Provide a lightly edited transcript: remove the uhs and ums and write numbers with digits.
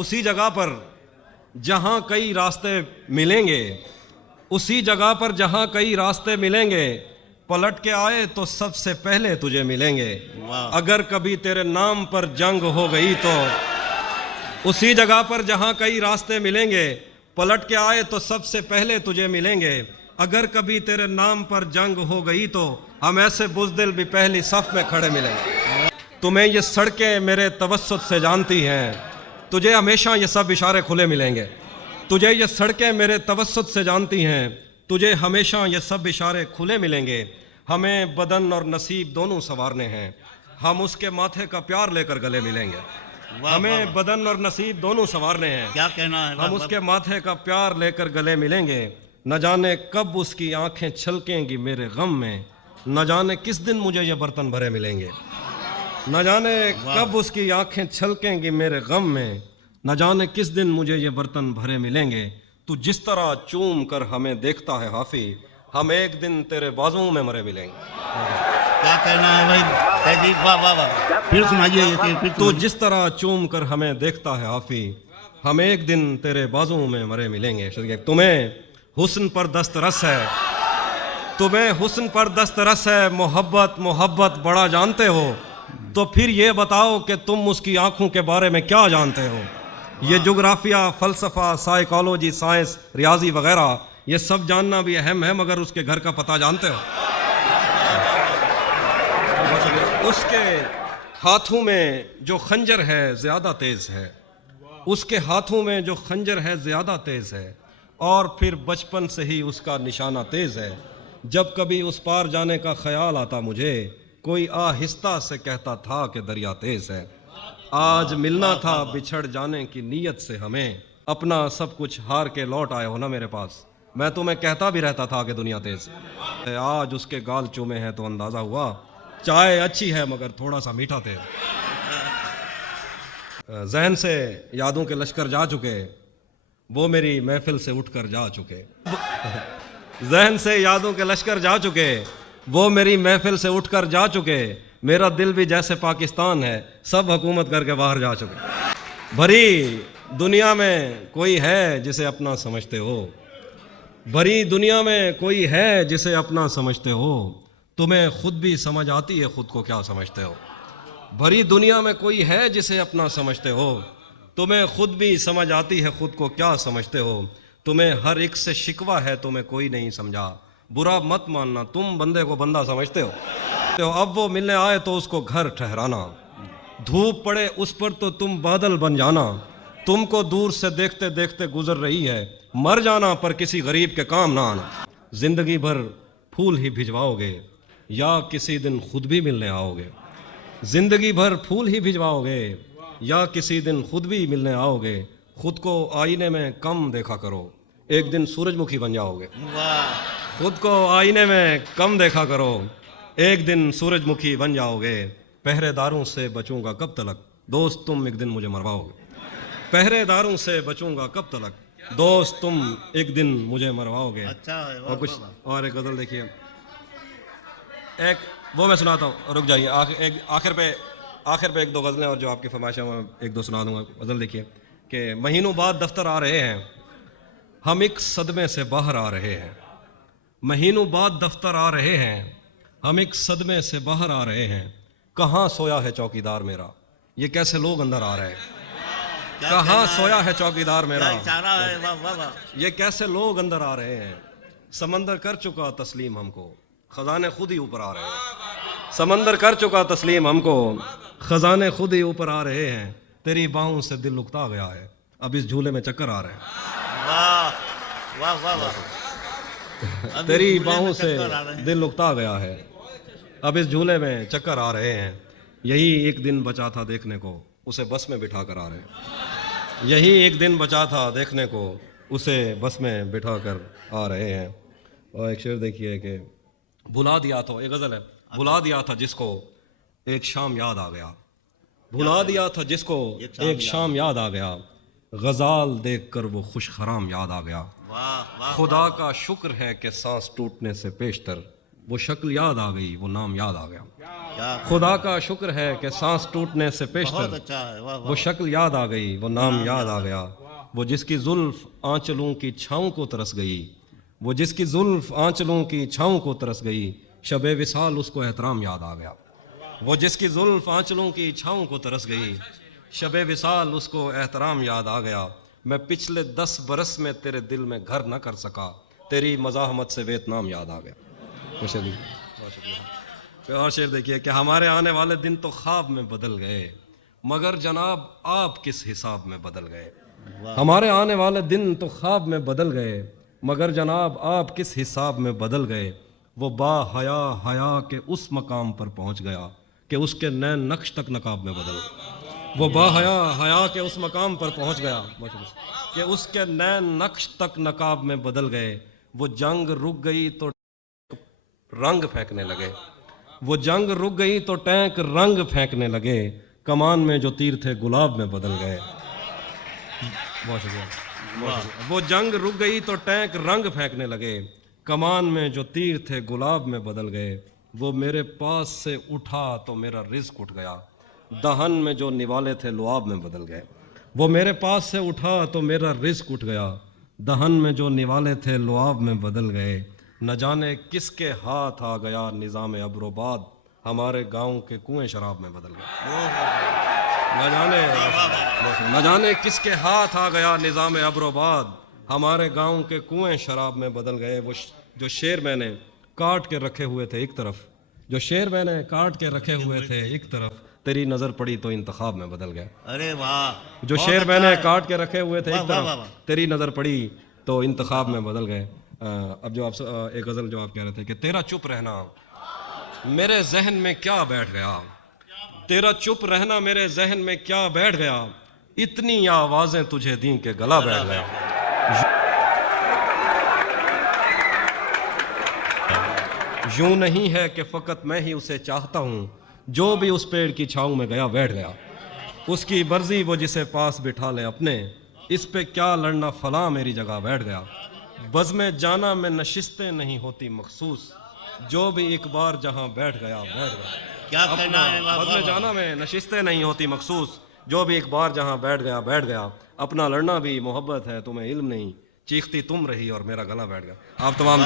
اسی جگہ پر جہاں کئی راستے ملیں گے، اسی جگہ پر جہاں کئی راستے ملیں گے، پلٹ کے آئے تو سب سے پہلے تجھے ملیں گے۔ اگر کبھی تیرے نام پر جنگ ہو گئی تو اسی جگہ پر جہاں کئی راستے ملیں گے، پلٹ کے آئے تو سب سے پہلے تجھے ملیں گے۔ اگر کبھی تیرے نام پر جنگ ہو گئی تو ہم ایسے بزدل بھی پہلی صف میں کھڑے ملیں گے۔ تمہیں یہ سڑکیں میرے توسط سے جانتی ہیں، تجھے ہمیشہ یہ سب اشارے کھلے ملیں گے۔ تجھے یہ سڑکیں میرے توسط سے جانتی ہیں، تجھے ہمیشہ یہ سب اشارے کھلے ملیں گے۔ ہمیں بدن اور نصیب دونوں سنوارنے ہیں، ہم اس کے ماتھے کا پیار لے کر گلے ملیں گے۔ ہمیں بدن اور نصیب دونوں سنوارنے ہیں، کیا کہنا ہے، ہم اس کے ماتھے کا پیار لے کر گلے ملیں گے۔ نہ جانے کب اس کی آنکھیں چھلکیں گی میرے غم میں، نہ جانے کس دن مجھے یہ برتن بھرے ملیں گے۔ نہ جانے کب اس کی آنکھیں چھلکیں گی میرے غم میں، نہ جانے کس دن مجھے یہ برتن بھرے ملیں گے۔ تو جس طرح چوم کر ہمیں دیکھتا ہے حافی، ہم ایک دن تیرے بازوں میں مرے ملیں گے۔ کیا کہنا ہے بھائی تہذیب، واہ واہ واہ، پھر سنائیے یہ پھر تو جس طرح چوم کر ہمیں دیکھتا ہے حافی، ہم ایک دن تیرے بازوں میں مرے ملیں گے۔ تمہیں حسن پر دسترس ہے، تمہیں حسن پر دسترس ہے، محبت محبت بڑا جانتے ہو، تو پھر یہ بتاؤ کہ تم اس کی آنکھوں کے بارے میں کیا جانتے ہو۔ یہ جغرافیہ، فلسفہ، سائیکالوجی، سائنس، ریاضی وغیرہ یہ سب جاننا بھی اہم ہے، مگر اس کے گھر کا پتہ جانتے ہو؟ اس کے ہاتھوں میں جو خنجر ہے زیادہ تیز ہے، اس کے ہاتھوں میں جو خنجر ہے زیادہ تیز ہے، اور پھر بچپن سے ہی اس کا نشانہ تیز ہے۔ جب کبھی اس پار جانے کا خیال آتا مجھے، کوئی آہستہ سے کہتا تھا کہ دریا تیز ہے۔ آج ملنا تھا بچھڑ جانے کی نیت سے ہمیں، اپنا سب کچھ ہار کے لوٹ آئے ہو نا میرے پاس۔ میں تمہیں کہتا بھی رہتا تھا کہ دنیا تیز ہے، آج اس کے گال چومے ہیں تو اندازہ ہوا چائے اچھی ہے مگر تھوڑا سا میٹھا تیز۔ ذہن سے یادوں کے لشکر جا چکے، وہ میری محفل سے اٹھ کر جا چکے۔ ذہن سے یادوں کے لشکر جا چکے، وہ میری محفل سے اٹھ کر جا چکے۔ میرا دل بھی جیسے پاکستان ہے، سب حکومت کر کے باہر جا چکے۔ بھری دنیا میں کوئی ہے جسے اپنا سمجھتے ہو، بھری دنیا میں کوئی ہے جسے اپنا سمجھتے ہو، تمہیں خود بھی سمجھ آتی ہے خود کو کیا سمجھتے ہو۔ بھری دنیا میں کوئی ہے جسے اپنا سمجھتے ہو، تمہیں خود بھی سمجھ آتی ہے خود کو کیا سمجھتے ہو۔ تمہیں ہر ایک سے شکوہ ہے، تمہیں کوئی نہیں سمجھا، برا مت ماننا تم بندے کو بندہ سمجھتے ہو۔ اب وہ ملنے آئے تو اس کو گھر ٹھہرانا، دھوپ پڑے اس پر تو تم بادل بن جانا، تم کو دور سے دیکھتے دیکھتے گزر رہی ہے، مر جانا پر کسی غریب کے کام نہ آنا۔ زندگی بھر پھول ہی بھجواؤ گے یا کسی دن خود بھی ملنے آؤ گے، زندگی بھر پھول ہی بھجواؤ گے یا کسی دن خود بھی ملنے آؤ گے۔ خود کو آئینے میں کم دیکھا کرو، ایک دن سورج مکھی بن جاؤ گے۔ خود کو آئینے میں کم دیکھا کرو، ایک دن سورج مکھی بن جاؤ گے۔ پہرے داروں سے بچوں گا کب تلک، دوست تم ایک دن مجھے مرواؤ گے۔ پہرے داروں سے بچوں گا کب تلک، دوست تم ایک دن مجھے مرواؤ گے۔ اور کچھ اور ایک غزل دیکھیے، ایک وہ میں سناتا ہوں، رک جائیے، آخر پہ ایک دو غزلیں اور جو آپ کی فرمائشیں میں ایک دو سنا دوں گا۔ غزل دیکھیے کہ مہینوں بعد دفتر آ رہے ہیں، ہم ایک صدمے سے باہر آ رہے ہیں۔ مہینوں بعد دفتر آ رہے ہیں، ہم ایک صدمے سے باہر آ رہے ہیں۔ کہاں سویا ہے چوکیدار میرا، یہ کیسے لوگ اندر آ رہے ہیں۔ کہاں سویا ہے چوکیدار میرا، یہ کیسے لوگ اندر آ رہے ہیں۔ سمندر کر چکا تسلیم ہم کو، خزانے خود ہی اوپر آ رہے ہیں۔ سمندر کر چکا تسلیم ہم کو، خزانے خود ہی اوپر آ رہے ہیں۔ تیری باہوں سے دل اکتا گیا ہے، اب اس جھولے میں چکر آ رہے ہیں۔ واہ واہ واہ، تیری باہوں سے دل اکتا گیا ہے، اب اس جھولے میں چکر آ رہے ہیں۔ یہی ایک دن بچا تھا دیکھنے کو، اسے بس میں بٹھا کر آ رہے ہیں۔ یہی ایک دن بچا تھا دیکھنے کو، اسے بس میں بٹھا کر آ رہے ہیں۔ اور ایک شعر دیکھیے کہ بھلا دیا تھا، ایک غزل ہے، بھلا دیا تھا جس کو ایک شام یاد آ گیا، بھلا دیا تھا جس کو ایک شام یاد آ گیا، غزال دیکھ کر وہ خوش خرام یاد آ گیا۔ خدا کا شکر ہے کہ سانس ٹوٹنے سے پیشتر وہ شکل یاد آ گئی وہ نام یاد آ گیا. کیا خدا کا شکر ہے کہ سانس ٹوٹنے سے بہت پیشتر اچھا ہے. واہ وہ واہ. شکل یاد آ گئی وہ نام یاد آ گیا. وہ جس کی زلف آنچلوں کی چھاؤں کو ترس گئی, وہ جس کی زلف آنچلوں کی چھاؤں کو ترس گئی, شب وصال اس کو احترام یاد آ گیا. وہ جس کی زلف آنچلوں کی چھاؤں کو ترس گئی, شب وصال اس کو احترام یاد آ گیا. میں پچھلے 10 برس میں تیرے دل میں گھر نہ کر سکا, تیری مزاحمت سے ویتنام یاد آ گیا. بہت شکریہ. اور شعر دیکھیے کہ ہمارے آنے والے دن تو خواب میں بدل گئے, مگر جناب آپ کس حساب میں بدل گئے. ہمارے آنے والے دن تو خواب میں بدل گئے, مگر جناب آپ کس حساب میں بدل گئے. وہ با حیا حیا کے اس مقام پر پہنچ گیا کہ اس کے نین نقش تک نقاب میں بدل گئے. وہ با حیا حیا کے اس مقام پر پہنچ گیا کہ اس کے نین نقش تک نقاب میں بدل گئے. وہ جنگ رک گئی تو رنگ پھینکنے لگے, وہ جنگ رک گئی تو ٹینک رنگ پھینکنے لگے, کمان میں جو تیر تھے گلاب میں بدل گئے. بہت شکریہ. وہ جنگ رک گئی تو ٹینک رنگ پھینکنے لگے, کمان میں جو تیر تھے گلاب میں بدل گئے. وہ میرے پاس سے اٹھا تو میرا رزق اٹھ گیا, دہن میں جو نوالے تھے لعاب میں بدل گئے. وہ میرے پاس سے اٹھا تو میرا رزق اٹھ گیا, دہن میں جو نوالے تھے لعاب میں بدل گئے. نہ جانے کس کے ہاتھ آ گیا نظام ابروباد, ہمارے گاؤں کے کنویں شراب میں بدل گئے. نہ جانے کس کے ہاتھ آ گیا نظام ابروباد, ہمارے گاؤں کے کنویں شراب میں بدل گئے. وہ جو شعر میں نے کاٹ کے رکھے ہوئے تھے ایک طرف, جو شعر میں نے کاٹ کے رکھے ہوئے تھے ایک طرف, تیری نظر پڑی تو انتخاب میں بدل گئے. ارے واہ. جو شعر میں نے کاٹ کے رکھے ہوئے تھے ایک واہ، واہ، طرف, واہ. تیری نظر پڑی تو انتخاب میں بدل گئے. اب جو آپ ایک غزل جو آپ کہہ رہے تھے کہ تیرا چپ رہنا میرے ذہن میں کیا بیٹھ گیا, تیرا چپ رہنا میرے ذہن میں کیا بیٹھ گیا, اتنی آوازیں تجھے دیں کہ گلا بیٹھ گیا. یوں نہیں ہے کہ فقط میں ہی اسے چاہتا ہوں, جو بھی اس پیڑ کی چھاؤں میں گیا بیٹھ گیا. اس کی مرضی وہ جسے پاس بٹھا لے اپنے, اس پہ کیا لڑنا فلاں میری جگہ بیٹھ گیا. بزم جانا میں نشستیں نہیں ہوتی مخصوص, جو بھی ایک بار جہاں بیٹھ گیا بیٹھ گیا. کیا کہنا ہے. واہ، واہ، بزم واہ. جانا میں نشستیں نہیں ہوتی مخصوص, جو بھی ایک بار جہاں بیٹھ گیا بیٹھ گیا. اپنا لڑنا بھی محبت ہے تمہیں علم نہیں, چیختی تم رہی اور میرا گلا بیٹھ گیا. آپ تمام